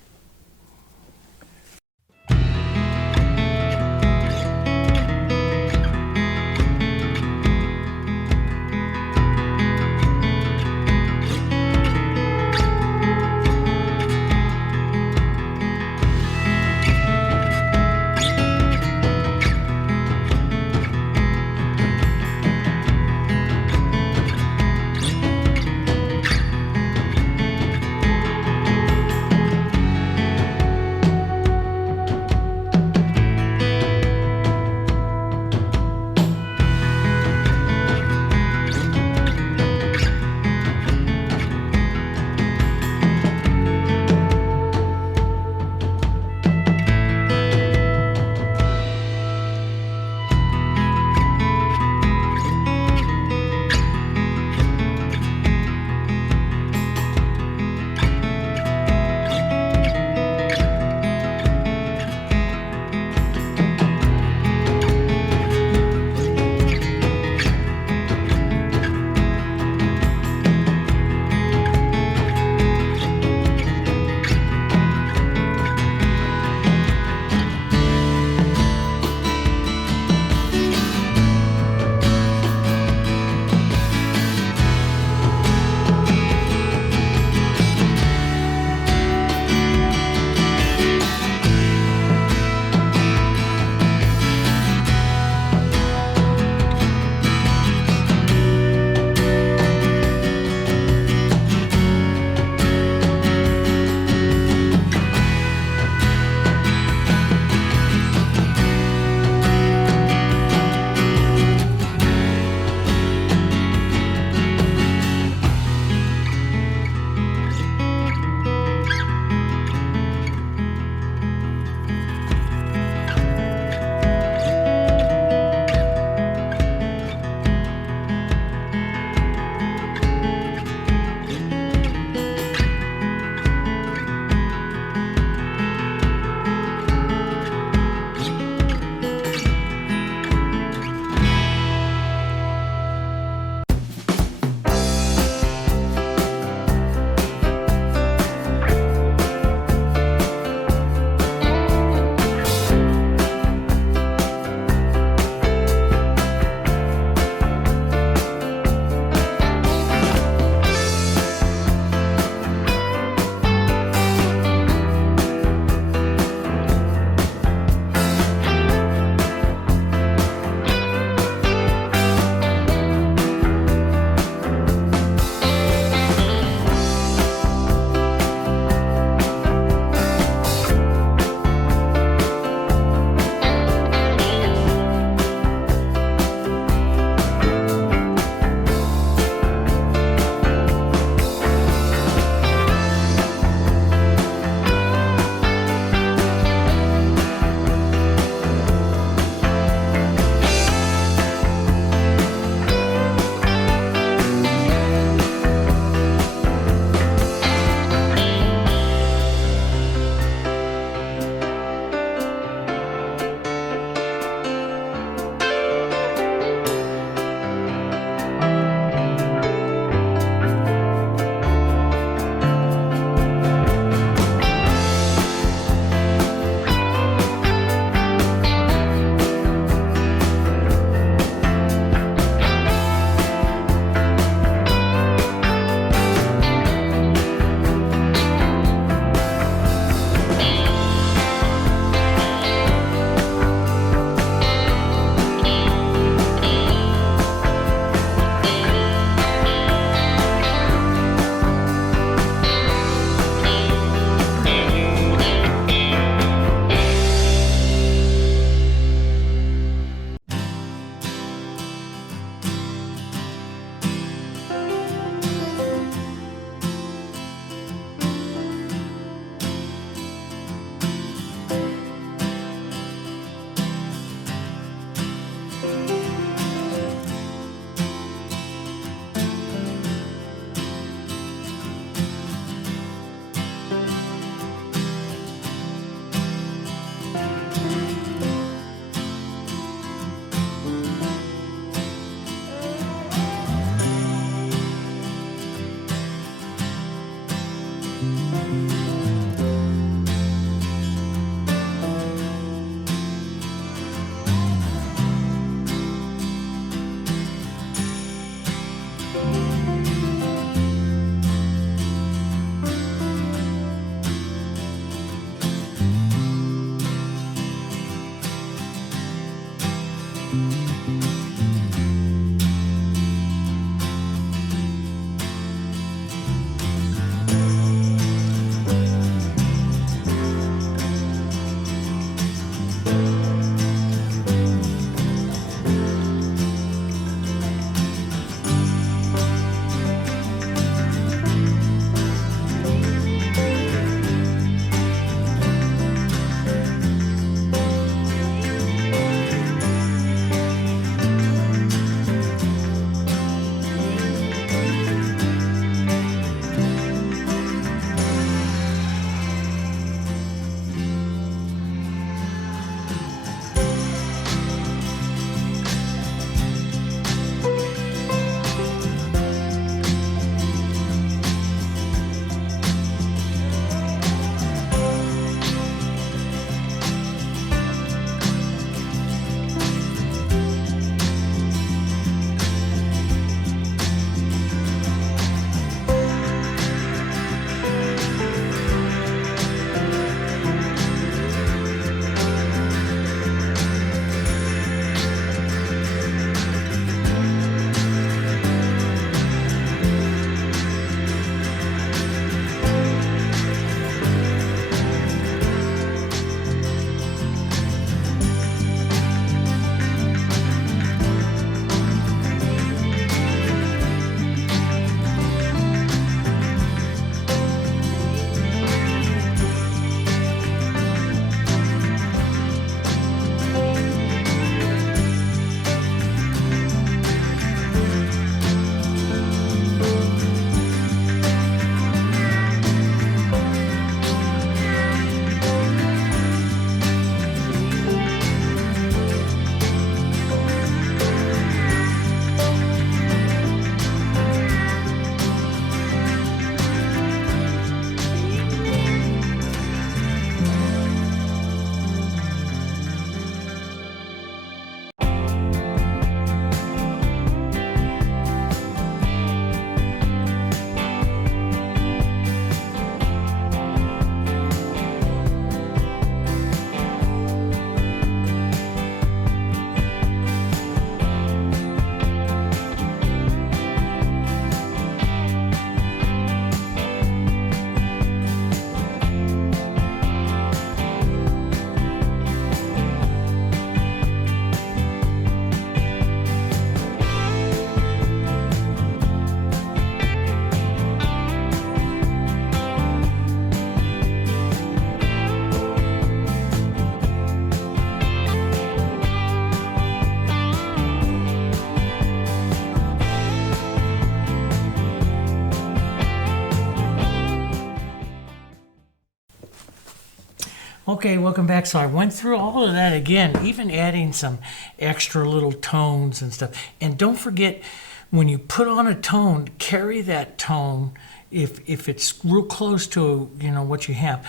Okay, welcome back. So I went through all of that again, even adding some extra little tones and stuff. And don't forget, when you put on a tone, carry that tone. If it's real close to what you have,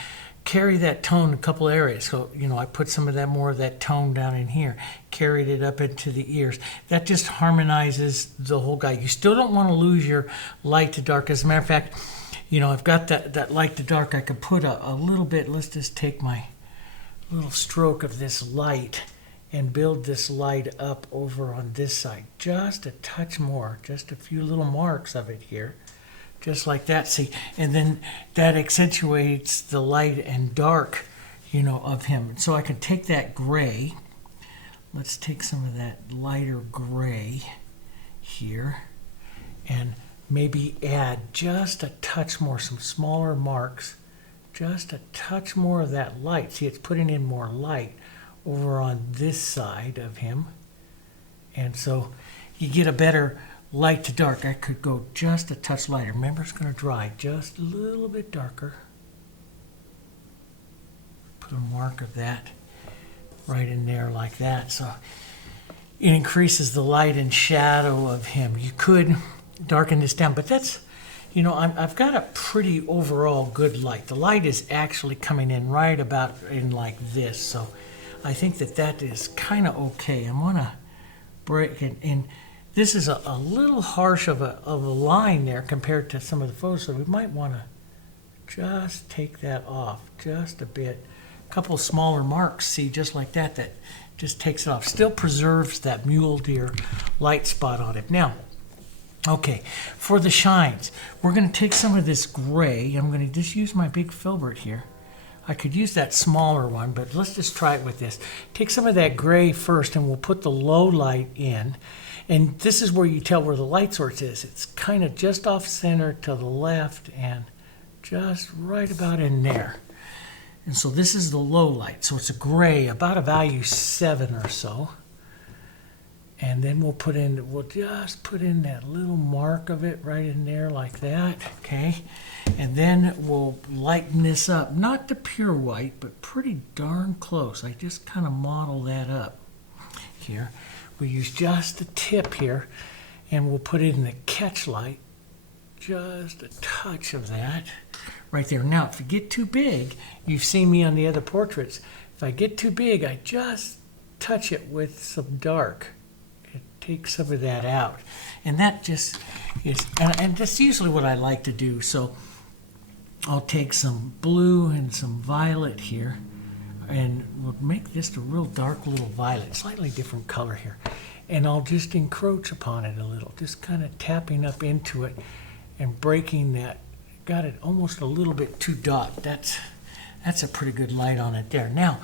carry that tone in a couple areas. So I put some of that more of that tone down in here, carried it up into the ears. That just harmonizes the whole guy. You still don't want to lose your light to dark. As a matter of fact, I've got that light to dark. I could put a little bit. Let's just take my little stroke of this light and build this light up over on this side. Just a touch more, just a few little marks of it here. Just like that, see? And then that accentuates the light and dark, of him. So I can take that gray. Let's take some of that lighter gray here and maybe add just a touch more, some smaller marks, just a touch more of that light. See, it's putting in more light over on this side of him. And so you get a better light to dark. I could go just a touch lighter. Remember, it's going to dry just a little bit darker. Put a mark of that right in there like that. So it increases the light and shadow of him. You could darken this down, but that's, I've got a pretty overall good light. The light is actually coming in right about in like this, so I think that is kind of okay. I'm gonna break it, and this is a little harsh of a line there compared to some of the photos, so we might want to just take that off just a bit. A couple smaller marks, see, just like that just takes it off. Still preserves that mule deer light spot on it. Now, okay, for the shines, we're going to take some of this gray. I'm going to just use my big filbert here. I could use that smaller one, but let's just try it with this. Take some of that gray first, and we'll put the low light in. And this is where you tell where the light source is. It's kind of just off center to the left and just right about in there. And so this is the low light. So it's a gray, about a value 7 or so. And then we'll just put in that little mark of it right in there like that, okay? And then we'll lighten this up, not to pure white, but pretty darn close. I just kind of model that up here. We use just a tip here, and we'll put it in the catch light, just a touch of that right there. Now, if you get too big, you've seen me on the other portraits, if I get too big, I just touch it with some dark. Take some of that out, and that just is, and that's usually what I like to do. So I'll take some blue and some violet here, and we'll make this a real dark little violet, slightly different color here, and I'll just encroach upon it a little, just kind of tapping up into it and breaking that. Got it almost a little bit too dark. That's a pretty good light on it there. Now,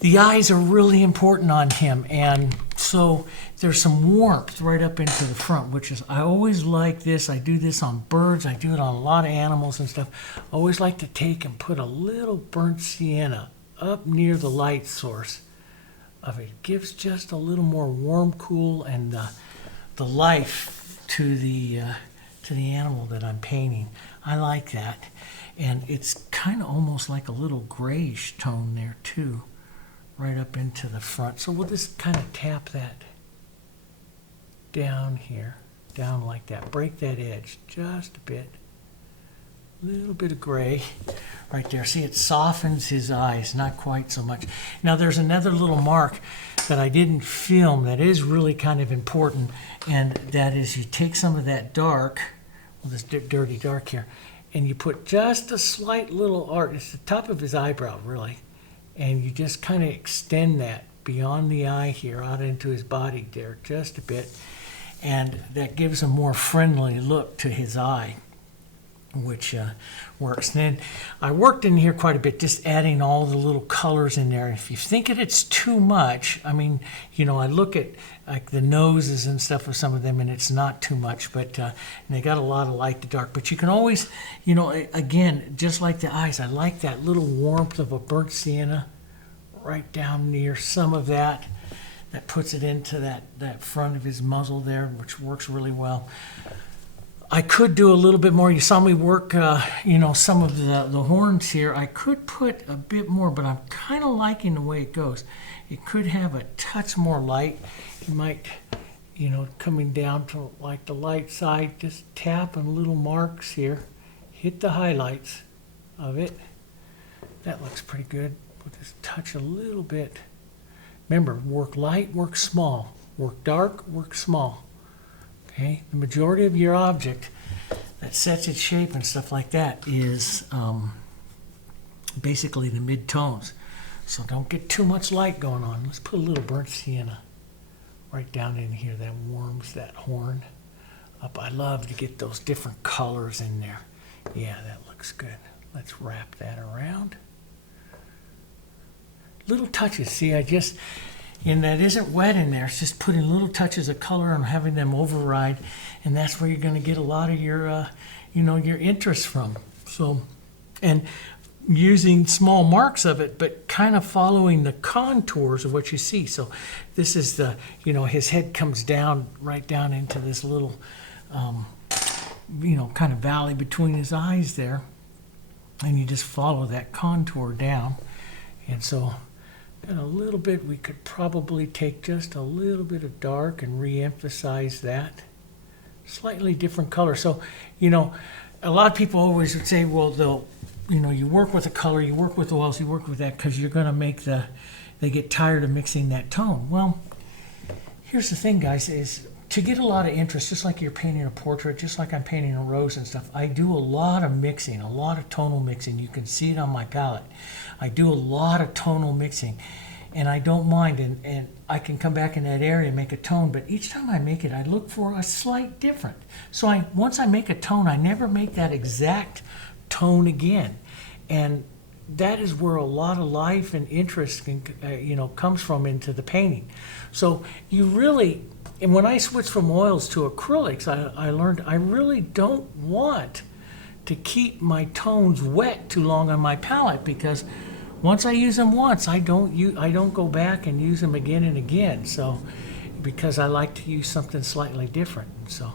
the eyes are really important on him, and so there's some warmth right up into the front, which is, I always like this. I do this on birds. I do it on a lot of animals and stuff. I always like to take and put a little burnt sienna up near the light source of it. It gives just a little more warm, cool, and the life to the animal that I'm painting. I like that, and it's kind of almost like a little grayish tone there too, right up into the front. So we'll just kind of tap that down here, down like that. Break that edge just a bit. A little bit of gray right there. See, it softens his eyes, not quite so much. Now there's another little mark that I didn't film that is really kind of important, and that is you take some of that dark, well, this dirty dark here, and you put just a slight little arc. It's the top of his eyebrow, really. And you just kind of extend that beyond the eye here, out into his body there just a bit. And that gives a more friendly look to his eye, which works. And then I worked in here quite a bit, just adding all the little colors in there. If you think it's too much, I mean, I look at like the noses and stuff of some of them, and it's not too much, but and they got a lot of light to dark. But you can always, again, just like the eyes, I like that little warmth of a burnt sienna right down near some of that. That puts it into that front of his muzzle there, which works really well. I could do a little bit more. You saw me work, some of the horns here. I could put a bit more, but I'm kind of liking the way it goes. It could have a touch more light. You might, coming down to like the light side, just tap on little marks here. Hit the highlights of it. That looks pretty good. We'll just touch a little bit. Remember, work light, work small. Work dark, work small. Okay, the majority of your object that sets its shape and stuff like that is basically the mid-tones. So don't get too much light going on. Let's put a little burnt sienna right down in here. That warms that horn up. I love to get those different colors in there. Yeah, that looks good. Let's wrap that around. Little touches. See, and that isn't wet in there. It's just putting little touches of color and having them override, and that's where you're going to get a lot of your, your interest from. So, and using small marks of it, but kind of following the contours of what you see. So, this is the, his head comes down right down into this little, kind of valley between his eyes there, and you just follow that contour down, and so. And a little bit, we could probably take just a little bit of dark and re-emphasize that slightly different color. So, a lot of people always would say, well, you work with a color, you work with oils, you work with that because you're going to make they get tired of mixing that tone. Well, here's the thing, guys, is to get a lot of interest, just like you're painting a portrait, just like I'm painting a rose and stuff, I do a lot of mixing, a lot of tonal mixing. You can see it on my palette. I do a lot of tonal mixing, and I don't mind, and I can come back in that area and make a tone, but each time I make it, I look for a slight different. So once I make a tone, I never make that exact tone again. And that is where a lot of life and interest comes from into the painting. So and when I switched from oils to acrylics, I learned I really don't want to keep my tones wet too long on my palette, because once I use them once, I don't go back and use them again and again. So, because I like to use something slightly different. So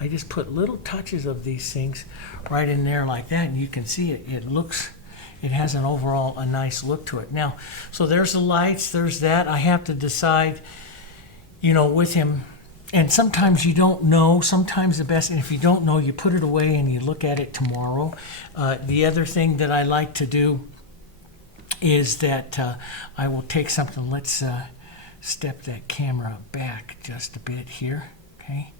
I just put little touches of these things right in there like that, and you can see it has an overall a nice look to it. Now, so there's the lights, there's that. I have to decide, with him, and sometimes you don't know, sometimes the best, and if you don't know, you put it away and you look at it tomorrow. The other thing that I like to do is that I will take something, let's step that camera back just a bit here, okay?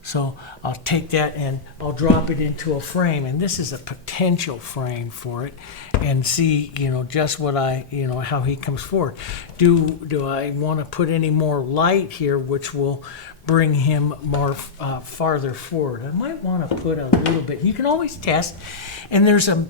So I'll take that and I'll drop it into a frame, and this is a potential frame for it, and see, just what how he comes forward. Do I want to put any more light here, which will bring him more farther forward? I might want to put a little bit. You can always test, and there's a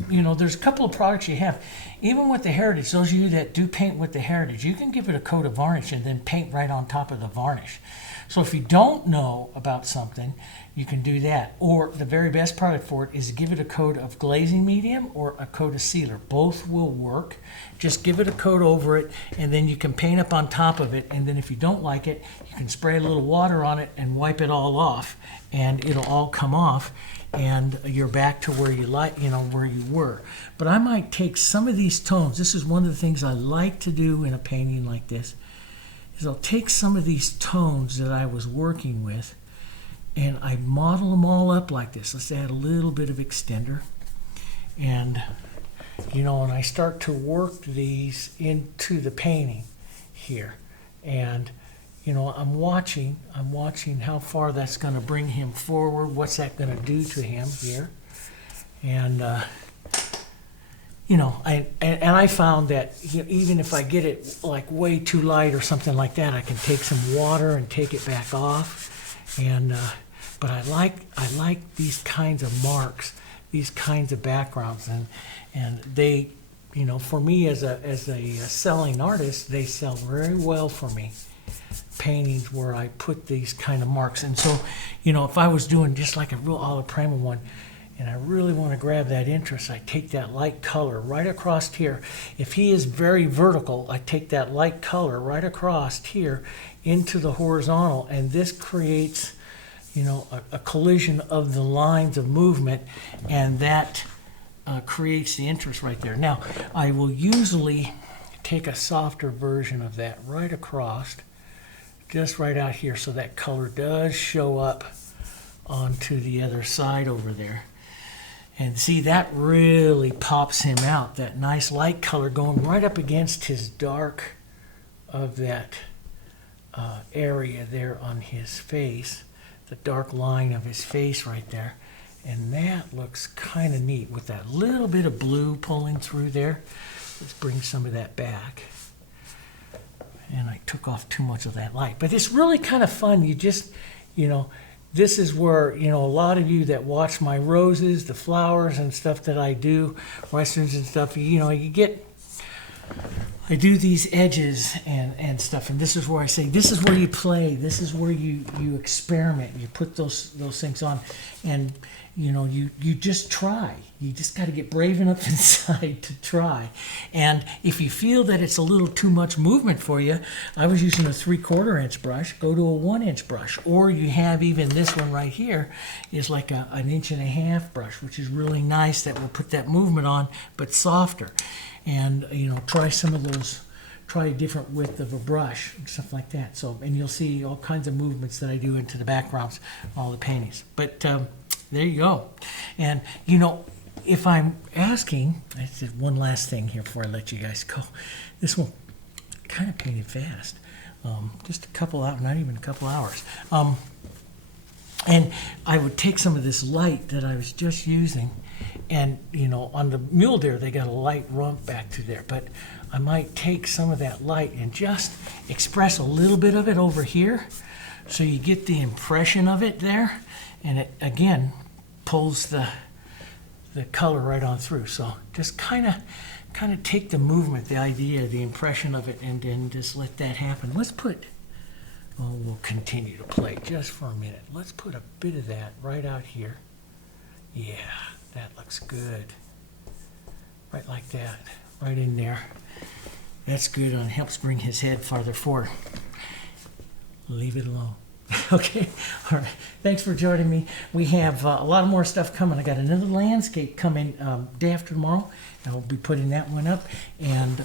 couple of products you have. Even with the Heritage, those of you that do paint with the Heritage, you can give it a coat of varnish and then paint right on top of the varnish. So if you don't know about something, you can do that. Or the very best product for it is give it a coat of glazing medium or a coat of sealer. Both will work. Just give it a coat over it, and then you can paint up on top of it. And then if you don't like it, you can spray a little water on it and wipe it all off, and it'll all come off, and you're back to where you where you were. But I might take some of these tones. This is one of the things I like to do in a painting like this, is I'll take some of these tones that I was working with, and I model them all up like this. Let's add a little bit of extender, and and I start to work these into the painting here, and I'm watching how far that's going to bring him forward. What's that going to do to him here? And I found that even if I get it like way too light or something like that, I can take some water and take it back off. And but I like these kinds of marks, these kinds of backgrounds, and they, for me as a selling artist, they sell very well for me. Paintings where I put these kind of marks. And so, if I was doing just like a real olive primer one, and I really want to grab that interest, I take that light color right across here. If he is very vertical, I take that light color right across here into the horizontal, and this creates, a collision of the lines of movement, and that creates the interest right there. Now, I will usually take a softer version of that right across, just right out here, so that color does show up onto the other side over there. And see, that really pops him out, that nice light color going right up against his dark of that area there on his face, the dark line of his face right there. And that looks kind of neat with that little bit of blue pulling through there. Let's bring some of that back. And I took off too much of that light. But it's really kind of fun. You just, this is where, a lot of you that watch my roses, the flowers and stuff that I do, westerns and stuff, I do these edges and stuff, and this is where I say, this is where you play, this is where you experiment, you put those things on, and you just try. You just got to get brave enough inside to try. And if you feel that it's a little too much movement for you, I was using a 3/4 inch brush, go to a 1 inch brush, or you have even this one right here is like an 1.5 inch brush, which is really nice, that will put that movement on, but softer. And try some of those try a different width of a brush and stuff like that. So, and you'll see all kinds of movements that I do into the backgrounds, all the paintings. But there you go. And you know, if I'm asking, I said one last thing here before I let you guys go. This one kind of painted fast. Just a couple out, not even a couple hours. And I would take some of this light that I was just using, and you know, on the mule deer they got a light rump back through there, but I might take some of that light and just express a little bit of it over here, so you get the impression of it there, and it again pulls the color right on through. So just kind of take the movement, the idea, the impression of it, and then just let that happen. Let's put, oh, we'll continue to play just for a minute. Let's put a bit of that right out here. Yeah, that looks good. Right like that, right in there. That's good, and helps bring his head farther forward. Leave it alone. Okay, all right. Thanks for joining me. We have a lot more stuff coming. I got another landscape coming day after tomorrow, and I'll be putting that one up. And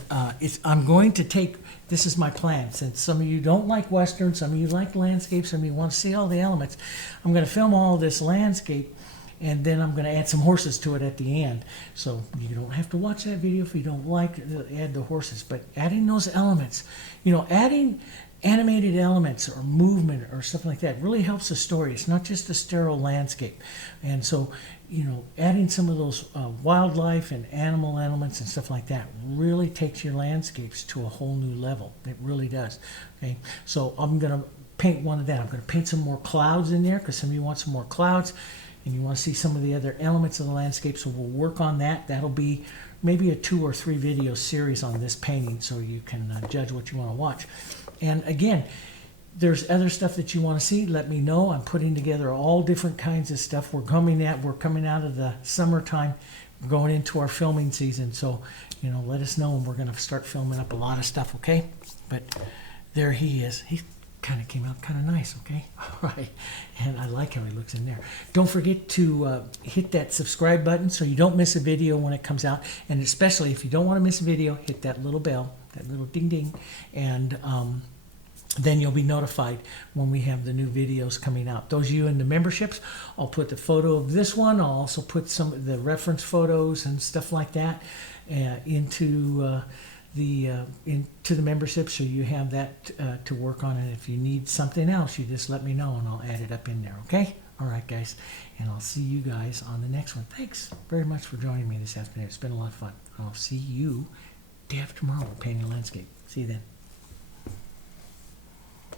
I'm going to take, this is my plan, since some of you don't like Western, some of you like landscapes, some of you want to see all the elements. I'm going to film all this landscape, and then I'm going to add some horses to it at the end. So you don't have to watch that video if you don't like add the horses, but adding those elements, you know, adding animated elements or movement or stuff like that really helps the story. It's not just a sterile landscape. And so, you know, adding some of those wildlife and animal elements and stuff like that really takes your landscapes to a whole new level. It really does. Okay, so I'm going to paint one of that. I'm going to paint some more clouds in there because some of you want some more clouds and you want to see some of the other elements of the landscape. So we'll work on that. That'll be maybe a 2 or 3 video series on this painting, so you can judge what you want to watch. And again, there's other stuff that you want to see, let me know. I'm putting together all different kinds of stuff. We're coming out of the summertime. We're going into our filming season. So, you know, let us know, and we're going to start filming up a lot of stuff, okay? But there he is. He kind of came out kind of nice, okay? All right. And I like how he looks in there. Don't forget to hit that subscribe button so you don't miss a video when it comes out. And especially if you don't want to miss a video, hit that little bell, that little ding ding, and then you'll be notified when we have the new videos coming out. Those of you in the memberships, I'll put the photo of this one. I'll also put some of the reference photos and stuff like that into the membership, so you have that to work on. And if you need something else, you just let me know and I'll add it up in there, okay? All right, guys, and I'll see you guys on the next one. Thanks very much for joining me this afternoon. It's been a lot of fun. I'll see you day after tomorrow painting a landscape. See you then.